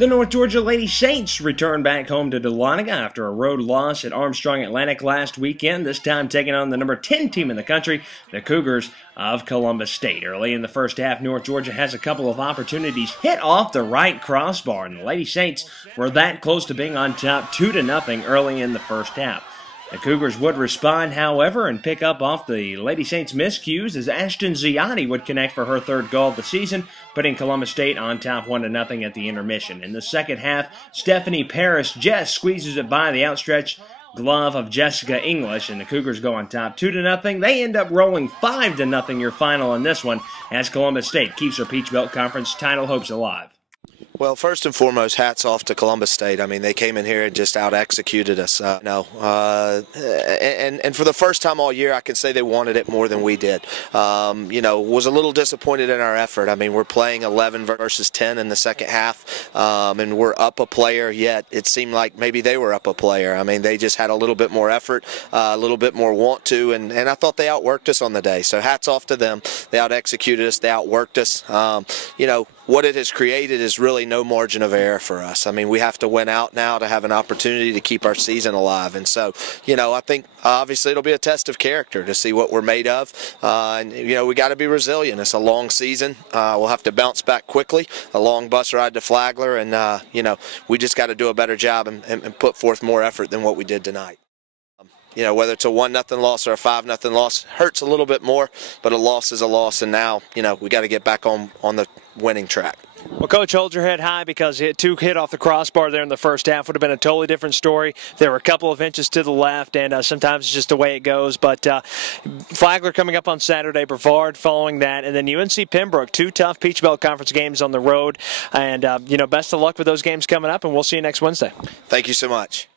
The North Georgia Lady Saints returned back home to Dahlonega after a road loss at Armstrong Atlantic last weekend, this time taking on the number 10 team in the country, the Cougars of Columbus State. Early in the first half, North Georgia has a couple of opportunities hit off the right crossbar, and the Lady Saints were that close to being on top 2-0 early in the first half. The Cougars would respond, however, and pick up off the Lady Saints' miscues as Ashton Ziotti would connect for her third goal of the season, putting Columbus State on top 1-0 at the intermission. In the second half, Stephanie Paris-Jess squeezes it by the outstretched glove of Jessica English, and the Cougars go on top 2-0. They end up rolling 5-0 your final in this one as Columbus State keeps her Peach Belt Conference title hopes alive. Well, first and foremost, hats off to Columbus State. I mean, they came in here and just out-executed us. And for the first time all year, I can say they wanted it more than we did. Was a little disappointed in our effort. I mean, we're playing 11 versus 10 in the second half, and we're up a player, yet it seemed like maybe they were up a player. I mean, they just had a little bit more effort, a little bit more want to, and I thought they outworked us on the day. So hats off to them. They out-executed us. They outworked us. What it has created is really no margin of error for us. I mean, we have to win out now to have an opportunity to keep our season alive. And so, I think obviously it'll be a test of character to see what we're made of. We got to be resilient. It's a long season. We'll have to bounce back quickly. A long bus ride to Flagler, and, we just got to do a better job and put forth more effort than what we did tonight. Whether it's a 1-0 loss or a 5-0 loss, hurts a little bit more, but a loss is a loss, and now, we got to get back on the winning track. Well, Coach, hold your head high because two hit off the crossbar there in the first half would have been a totally different story. There were a couple of inches to the left, and sometimes it's just the way it goes. But Flagler coming up on Saturday, Brevard following that, and then UNC Pembroke, two tough Peach Belt Conference games on the road. And, best of luck with those games coming up, and we'll see you next Wednesday. Thank you so much.